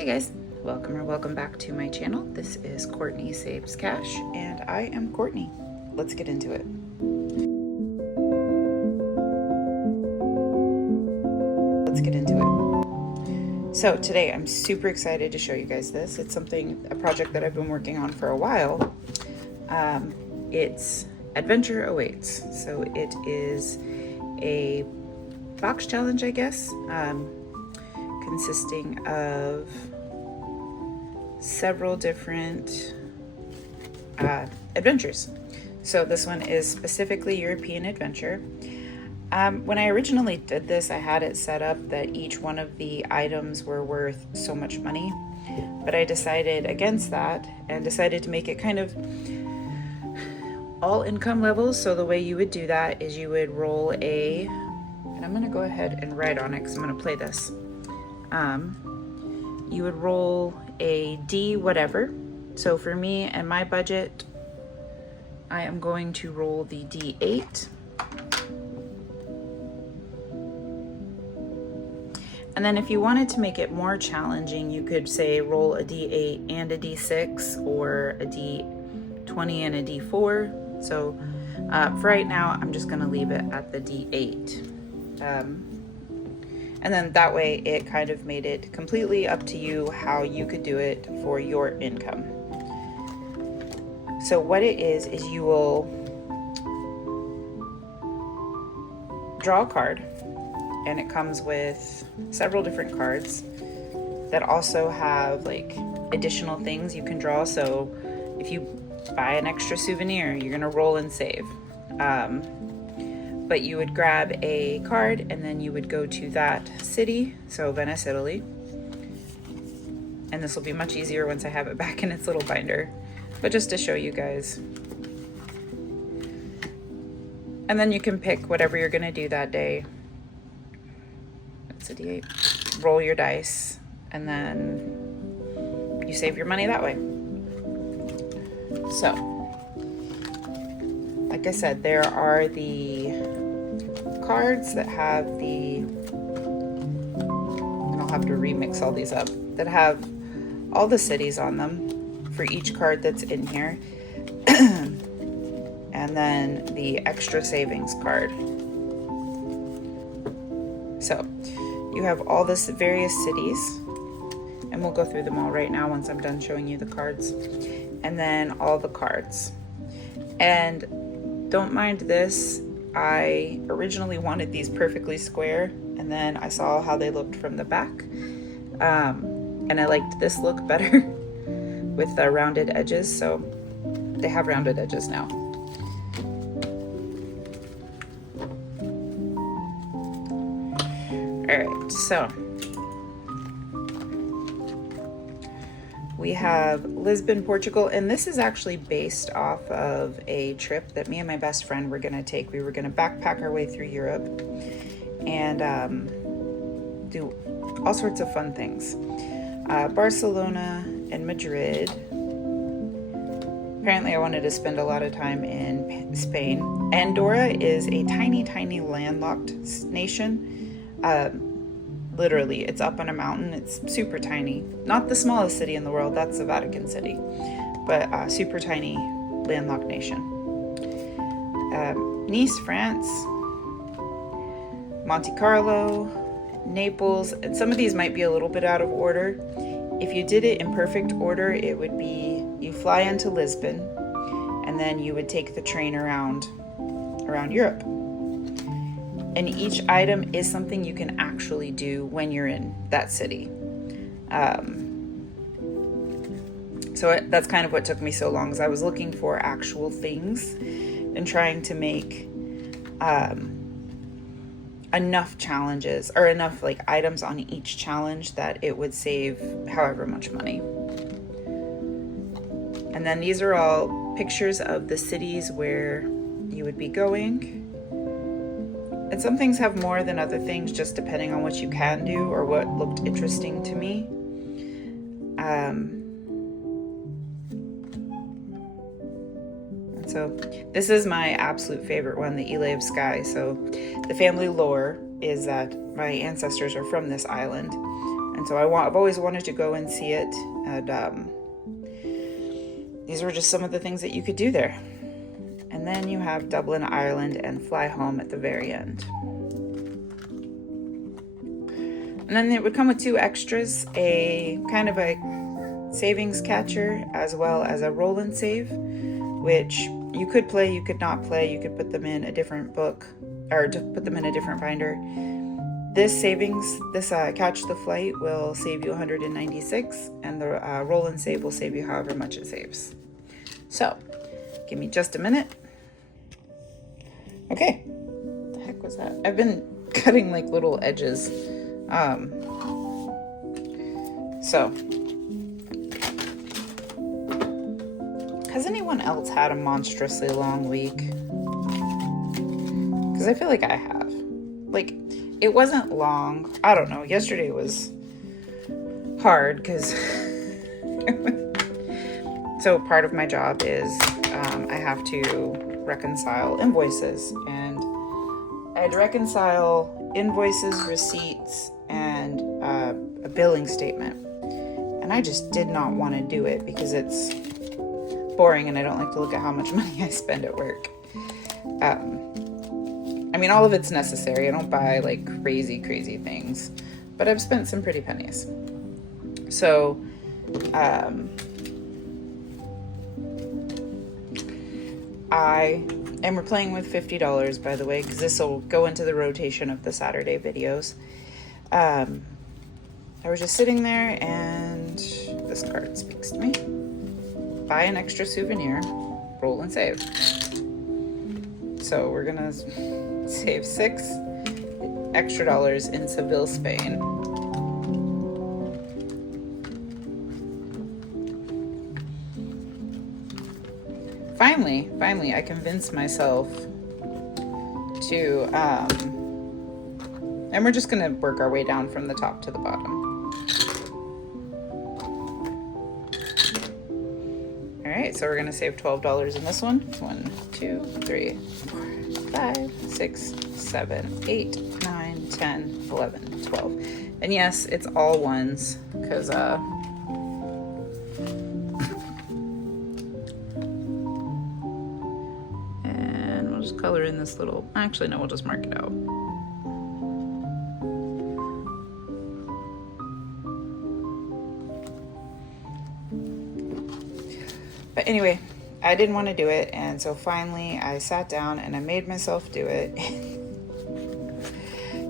Hey guys, welcome back to my channel. This is Courtney Saves Cash and I am Courtney. Let's get into it. So today I'm super excited to show you guys this. It's a project that I've been working on for a while. It's Adventure Awaits. So it is a box challenge, I guess, consisting of several different adventures. So this one is specifically European adventure. When I originally did this, I had it set up that each one of the items were worth so much money, but I decided against that and decided to make it kind of all income levels. So the way you would do that is you would roll and I'm going to go ahead and write on it because I'm going to play this. You would roll a D whatever. So for me and my budget, I am going to roll the D8. And then if you wanted to make it more challenging, you could say roll a D8 and a D6 or a D20 and a D4. So for right now, I'm just going to leave it at the D8. And then that way it kind of made it completely up to you how you could do it for your income. So what it is you will draw a card, and it comes with several different cards that also have like additional things you can draw. So if you buy an extra souvenir, you're gonna roll and save. But you would grab a card and then you would go to that city, so Venice, Italy. And this will be much easier once I have it back in its little binder, but just to show you guys. And then you can pick whatever you're gonna do that day. It's a D8. Roll your dice, and then you save your money that way. So, like I said, there are the cards that have and I'll have to remix all these up, that have all the cities on them for each card that's in here. And then the extra savings card. So you have all this various cities, and we'll go through them all right now once I'm done showing you the cards, and then all the cards. And don't mind this, I originally wanted these perfectly square, and then I saw how they looked from the back, and I liked this look better with the rounded edges, so they have rounded edges now. Alright, so we have Lisbon, Portugal, and this is actually based off of a trip that me and my best friend were going to take. We were going to backpack our way through Europe and do all sorts of fun things. Barcelona and Madrid. Apparently I wanted to spend a lot of time in Spain. Andorra is a tiny, tiny landlocked nation. Literally, it's up on a mountain. It's super tiny. Not the smallest city in the world. That's the Vatican City. But super tiny landlocked nation. Nice, France. Monte Carlo. Naples. And some of these might be a little bit out of order. If you did it in perfect order, it would be you fly into Lisbon and then you would take the train around Europe. And each item is something you can actually do when you're in that city. So that's kind of what took me so long, is I was looking for actual things and trying to make enough challenges or enough like items on each challenge that it would save however much money. And then these are all pictures of the cities where you would be going. And some things have more than other things, just depending on what you can do or what looked interesting to me. And so this is my absolute favorite one, the Isle of Skye. So the family lore is that my ancestors are from this island. And so I've always wanted to go and see it. And these were just some of the things that you could do there. And then you have Dublin, Ireland, and Fly Home at the very end. And then it would come with 2 extras, a kind of a savings catcher, as well as a roll and save, which you could play, you could not play, you could put them in a different book, or to put them in a different binder. This Catch the Flight will save you 196, and the roll and save will save you however much it saves. So, give me just a minute. Okay, what the heck was that? I've been cutting like little edges. So, has anyone else had a monstrously long week? Because I feel like I have. Like, it wasn't long. I don't know. Yesterday was hard because so part of my job is I have to reconcile invoices, and I had to reconcile invoices, receipts, and a billing statement. And I just did not want to do it because it's boring and I don't like to look at how much money I spend at work. I mean, all of it's necessary. I don't buy like crazy things, but I've spent some pretty pennies. So, and we're playing with $50, by the way, because this will go into the rotation of the Saturday videos. I was just sitting there and this card speaks to me. Buy an extra souvenir, roll and save. So we're gonna save $6 extra in Seville, Spain. Finally, I convinced myself to, and we're just gonna work our way down from the top to the bottom. All right, so we're gonna save $12 in this one. 1, 2, 3, 4, 5, 6, 7, 8, 9, 10, 11, 12. And yes, it's all ones, because, and we'll just color in this little, actually, no, we'll just mark it out. But anyway, I didn't want to do it, and so finally I sat down and I made myself do it.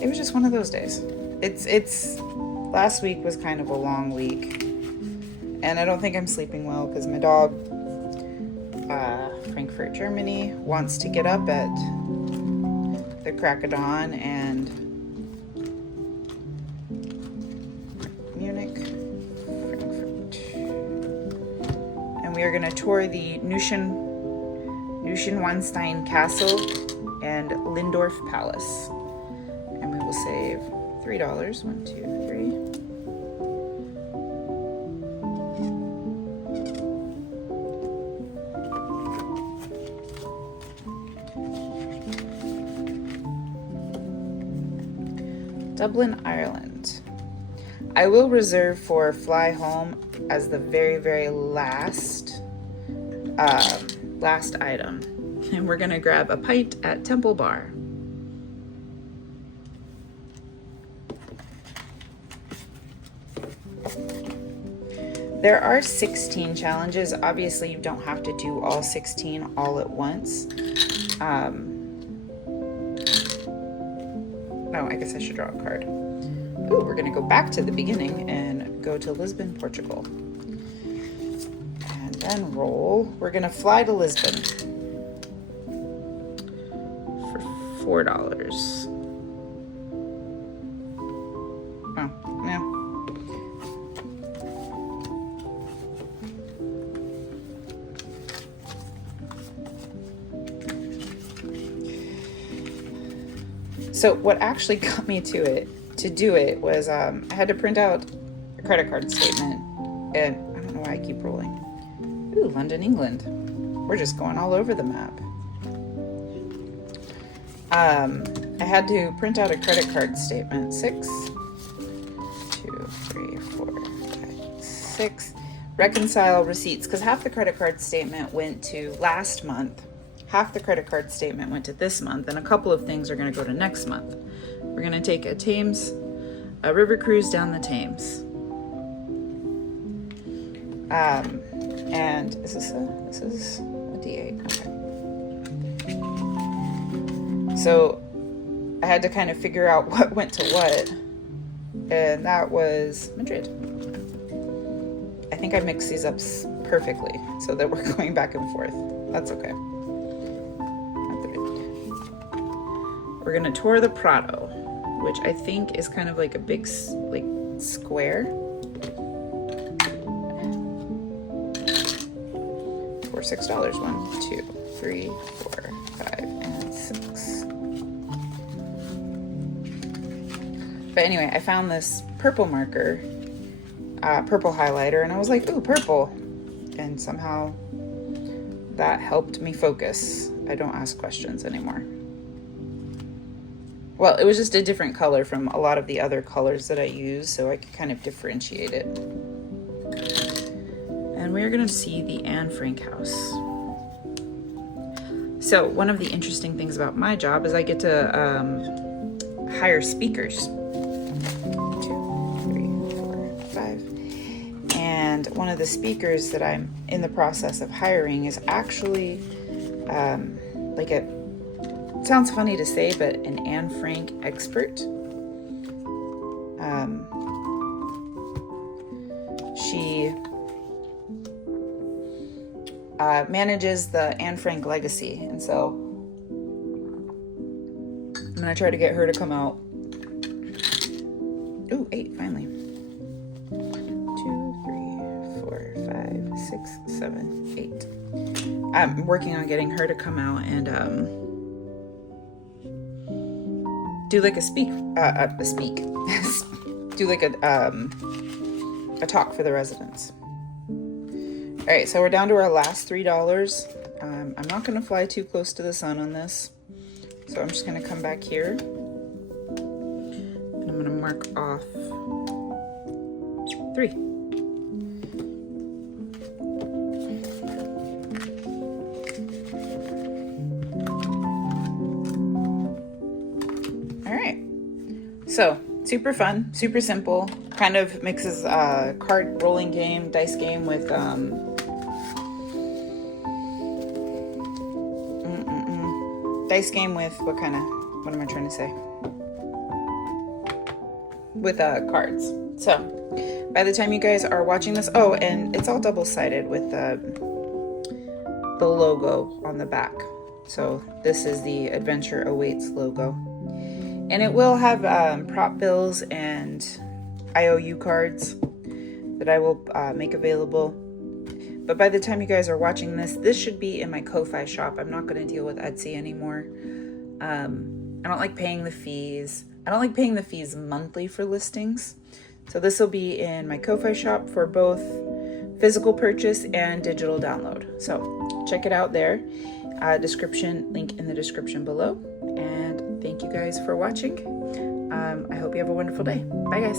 It was just one of those days. It's last week was kind of a long week, and I don't think I'm sleeping well because my dog, Frankfurt, Germany, wants to get up at the crack of dawn, and Munich, Frankfurt. We are going to tour the Neuschwanstein Castle and Lindorf Palace. And we will save $3. 1, 2, 3. Dublin, Ireland. I will reserve for Fly Home as the very last item, and we're gonna grab a pint at Temple Bar. There are 16 challenges. Obviously, you don't have to do all 16 all at once. Oh, I guess I should draw a card. Ooh, we're gonna go back to the beginning and go to Lisbon, Portugal. And then roll. We're gonna fly to Lisbon for $4. Oh, no. So what actually got me to do it was I had to print out a credit card statement, and I don't know why I keep rolling. Ooh, London, England. We're just going all over the map. I had to print out a credit card statement. 6, 2, 3, 4, 5, 6. Reconcile receipts, because half the credit card statement went to last month, half the credit card statement went to this month, and a couple of things are going to go to next month. We're going to take a river cruise down the Thames. And this is a D8. Okay. So I had to kind of figure out what went to what, and that was Madrid. I think I mixed these up perfectly so that we're going back and forth. That's okay. We're gonna tour the Prado, which I think is kind of like a big square. For $6. 1, 2, 3, 4, 5, and 6. But anyway, I found this purple marker, purple highlighter, and I was like, ooh, purple. And somehow that helped me focus. I don't ask questions anymore. Well, it was just a different color from a lot of the other colors that I use, so I could kind of differentiate it. And we're gonna see the Anne Frank house. So one of the interesting things about my job is I get to hire speakers. 2, 3, 4, 5. And one of the speakers that I'm in the process of hiring is actually sounds funny to say, but an Anne Frank expert. She manages the Anne Frank legacy, and so I'm gonna try to get her to come out. Ooh, 8 finally. 2, 3, 4, 5, 6, 7, 8. I'm working on getting her to come out and do like do like a talk for the residents. All right, so we're down to our last $3. I'm not gonna fly too close to the sun on this, so I'm just gonna come back here and I'm gonna mark off 3. All right, so super fun, super simple, kind of mixes card rolling game, dice game with dice game with what am I trying to say? With cards. So by the time you guys are watching this, oh, and it's all double-sided with the logo on the back. So this is the Adventure Awaits logo. And it will have prop bills and IOU cards that I will make available. But by the time you guys are watching this should be in my Ko-Fi shop. I'm not going to deal with Etsy anymore. I don't like paying the fees. I don't like paying the fees monthly for listings. So this will be in my Ko-Fi shop for both physical purchase and digital download. So check it out there. Link in the description below. And thank you guys for watching. I hope you have a wonderful day. Bye guys.